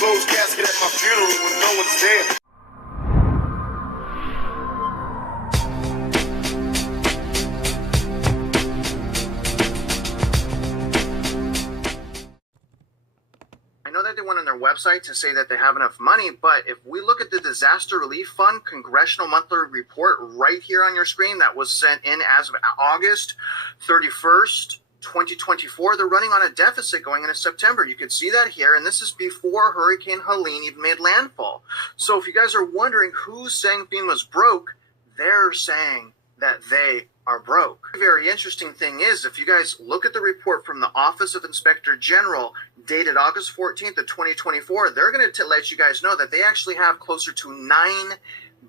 closed casket at my funeral when no one's there. I know that they went on their website to say that they have enough money, but if we look at the Disaster Relief Fund Congressional Monthly Report right here on your screen that was sent in as of August 31st, 2024, they're running on a deficit going into September. You can see that here, and this is before Hurricane Helene even made landfall. So if you guys are wondering who's saying FEMA's broke, they're saying that they are broke. The very interesting thing is, if you guys look at the report from the Office of Inspector General dated August 14th of 2024, they're going to let you guys know that they actually have closer to $9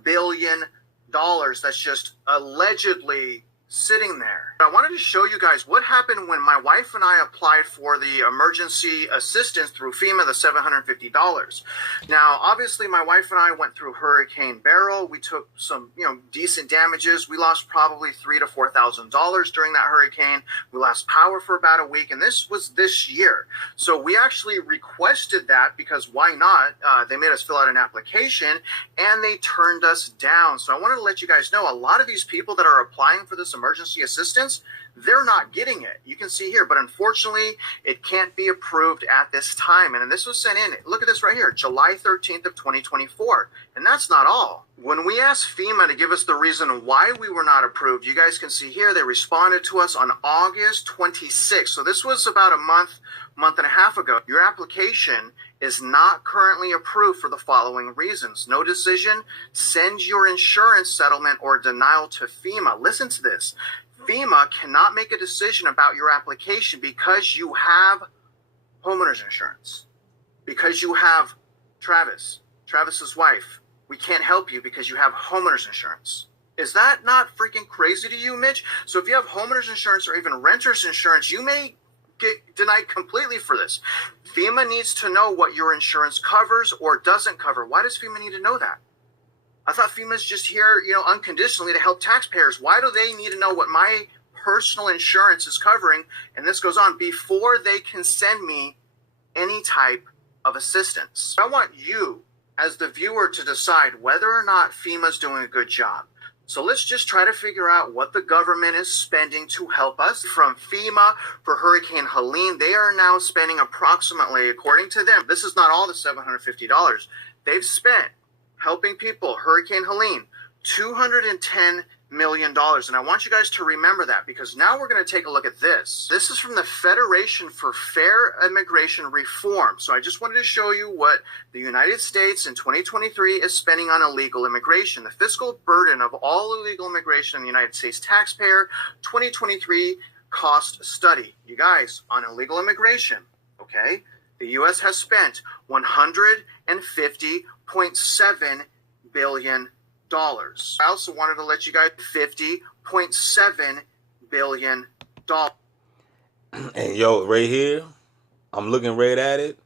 billion that's just allegedly sitting there. I wanted to show you guys what happened when my wife and I applied for the emergency assistance through FEMA, the $750. Now, obviously, my wife and I went through Hurricane Beryl. We took some, decent damages. We lost probably $3,000 to $4,000 during that hurricane. We lost power for about a week, and this was this year. So we actually requested that because why not? They made us fill out an application, and they turned us down. So I wanted to let you guys know a lot of these people that are applying for this emergency assistance, they're not getting it. You can see here, but unfortunately, it can't be approved at this time. And this was sent in, look at this right here, July 13th of 2024. And that's not all. When we asked FEMA to give us the reason why we were not approved, you guys can see here, they responded to us on August 26th. So this was about a month and a half ago. Your application is not currently approved for the following reasons. No decision. Send your insurance settlement or denial to FEMA. Listen to this. FEMA cannot make a decision about your application because you have homeowners insurance, because you have Travis's wife. We can't help you because you have homeowners insurance. Is that not freaking crazy to you, Mitch? So if you have homeowners insurance or even renter's insurance, you may get denied completely for this. FEMA needs to know what your insurance covers or doesn't cover. Why does FEMA need to know that? I thought FEMA's just here, unconditionally to help taxpayers. Why do they need to know what my personal insurance is covering? And this goes on before they can send me any type of assistance. I want you, as the viewer, to decide whether or not FEMA's doing a good job. So let's just try to figure out what the government is spending to help us. From FEMA for Hurricane Helene, they are now spending approximately, according to them, this is not all the $750, they've spent helping people, Hurricane Helene, $210 million. And I want you guys to remember that because now we're going to take a look at this. This is from the Federation for Fair Immigration Reform. So I just wanted to show you what the United States in 2023 is spending on illegal immigration. The fiscal burden of all illegal immigration in the United States taxpayer, 2023 cost study. You guys, on illegal immigration, okay? The U.S. has spent $150.7 billion. I also wanted to let you guys $50.7 billion. And yo, right here, I'm looking right at it.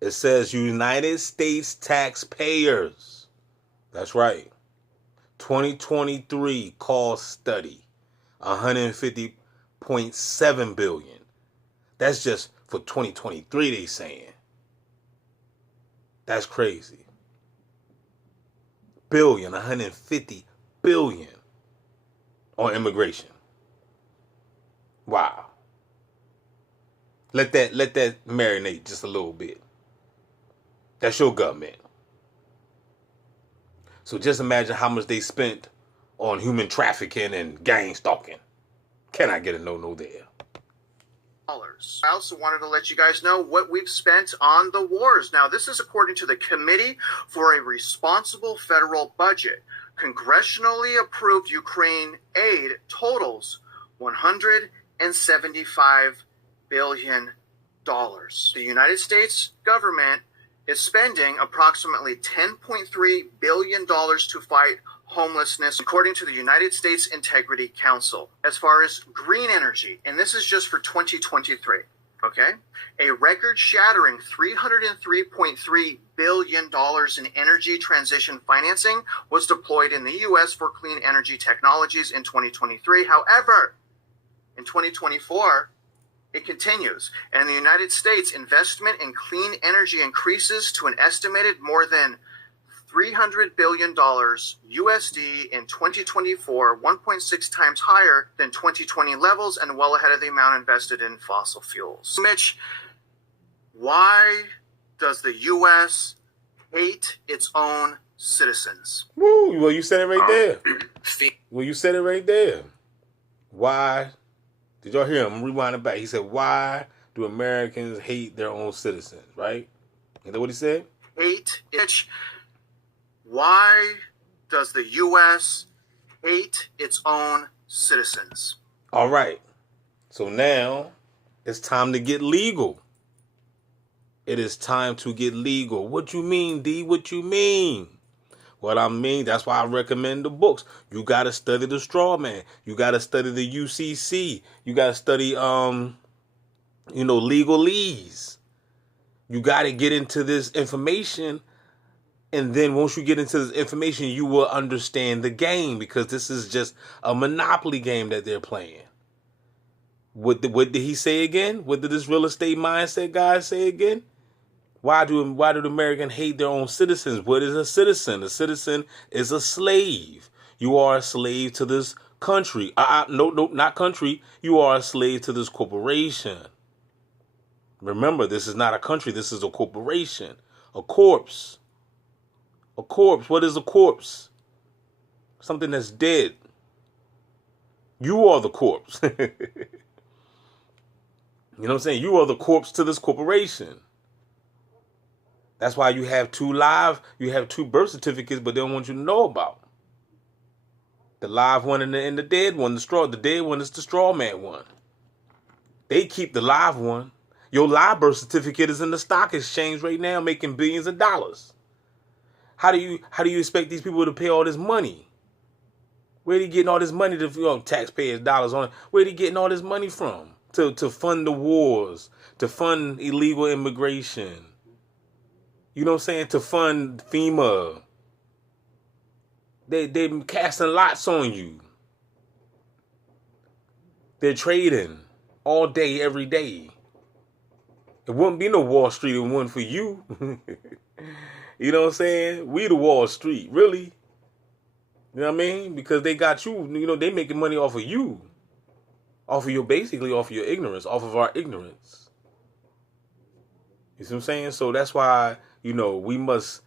It says United States taxpayers. That's right. 2023 cost study, $150.7 billion. That's just for 2023, they saying. That's crazy. $150 billion on immigration. Wow. Let that marinate just a little bit. That's your government. So just imagine how much they spent on human trafficking and gang stalking. Can I get a no there? I also wanted to let you guys know what we've spent on the wars. Now, this is according to the Committee for a Responsible Federal Budget. Congressionally approved Ukraine aid totals $175 billion. The United States government is spending approximately $10.3 billion to fight homelessness, according to the United States Integrity Council. As far as green energy, and this is just for 2023, okay? A record-shattering $303.3 billion in energy transition financing was deployed in the U.S. for clean energy technologies in 2023. However, in 2024, It continues. And the United States investment in clean energy increases to an estimated more than $300 billion USD in 2024, 1.6 times higher than 2020 levels and well ahead of the amount invested in fossil fuels. Mitch, why does the U.S. hate its own citizens? Woo! Well, you said it right there. Well, you said it right there. Why? Did y'all hear him? Rewind it back. He said, why do Americans hate their own citizens, right? Is that what he said? Hate it. Why does the U.S. hate its own citizens? All right. So now it's time to get legal. It is time to get legal. What you mean, D? What you mean? What I mean, that's why I recommend the books. You got to study the straw man. You got to study the UCC. You got to study, legalese. You got to get into this information. And then once you get into this information, you will understand the game, because this is just a monopoly game that they're playing. What did he say again? What did this real estate mindset guy say again? Why do the Americans hate their own citizens? What is a citizen? A citizen is a slave. You are a slave to this country. No, not country. You are a slave to this corporation. Remember, this is not a country. This is a corporation. A corpse. A corpse. What is a corpse? Something that's dead. You are the corpse. You know what I'm saying? You are the corpse to this corporation. That's why you have two birth certificates, but they don't want you to know about. The live one and the dead one. The dead one is the straw man one. They keep the live one. Your live birth certificate is in the stock exchange right now, making billions of dollars. How do you expect these people to pay all this money? Where are they getting all this money taxpayers' dollars on it? Where are they getting all this money from? To fund the wars, to fund illegal immigration. You know what I'm saying? To fund FEMA. They're casting lots on you. They're trading all day, every day. It wouldn't be no Wall Street if it wasn't for you. You know what I'm saying? We the Wall Street, really. You know what I mean? Because they got you, they making money off of you. Off of your ignorance, off of our ignorance. You see what I'm saying? So that's why, we must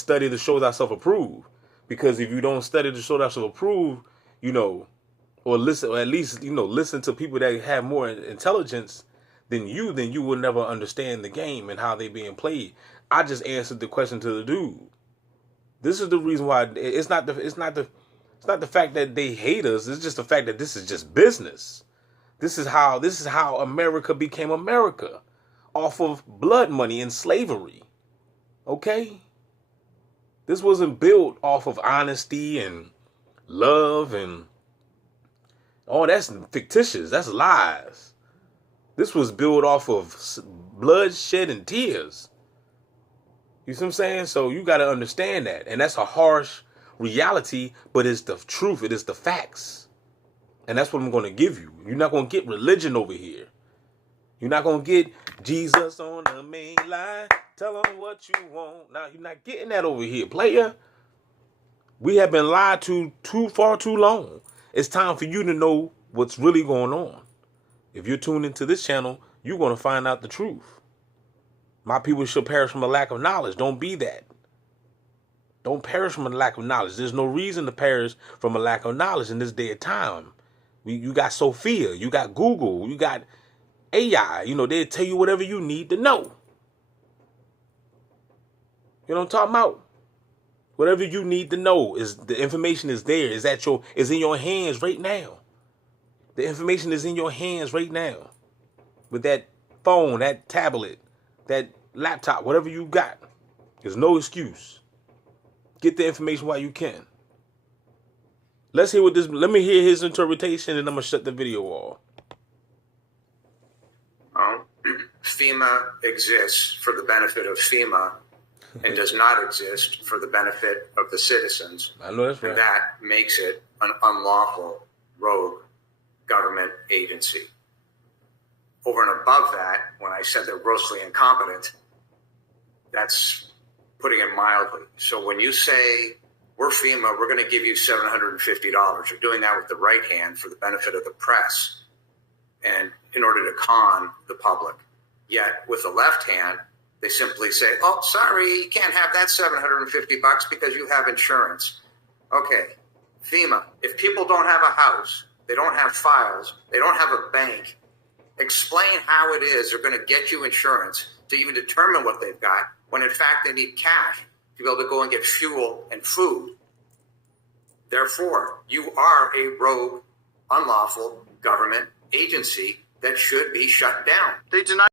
study to show thyself approved. Because if you don't study to show thyself approved, or listen, or at least, listen to people that have more intelligence than you will never understand the game and how they being played. I just answered the question to the dude. This is the reason why it's not the fact that they hate us. It's just the fact that this is just business. This is how America became America, off of blood money and slavery. Okay? This wasn't built off of honesty and love and that's fictitious. That's lies. This was built off of bloodshed and tears. You see what I'm saying? So you got to understand that. And that's a harsh reality, but it's the truth. It is the facts. And that's what I'm going to give you. You're not going to get religion over here. You're not going to get Jesus on the main line. Tell them what you want. Now, you're not getting that over here, player. We have been lied to far too long. It's time for you to know what's really going on. If you're tuned into this channel, you're going to find out the truth. My people shall perish from a lack of knowledge. Don't be that. Don't perish from a lack of knowledge. There's no reason to perish from a lack of knowledge in this day of time. You got Sophia. You got Google. You got AI. They'll tell you whatever you need to know. You know what I'm talking about? Whatever you need to know, is the information is there. Is in your hands right now. The information is in your hands right now. With that phone, that tablet, that laptop, whatever you got. There's no excuse. Get the information while you can. Let me hear his interpretation, and I'm going to shut the video off. FEMA exists for the benefit of FEMA and does not exist for the benefit of the citizens. I know that's right. And that makes it an unlawful rogue government agency. over and above that, when I said they're grossly incompetent, that's putting it mildly. So when you say, we're FEMA, we're going to give you $750, you're doing that with the right hand for the benefit of the press and in order to con the public. Yet with the left hand, they simply say, oh, sorry, you can't have that $750 because you have insurance. Okay, FEMA, if people don't have a house, they don't have files, they don't have a bank, explain how it is they're going to get you insurance to even determine what they've got when in fact they need cash to be able to go and get fuel and food. Therefore, you are a rogue, unlawful government agency that should be shut down. They deny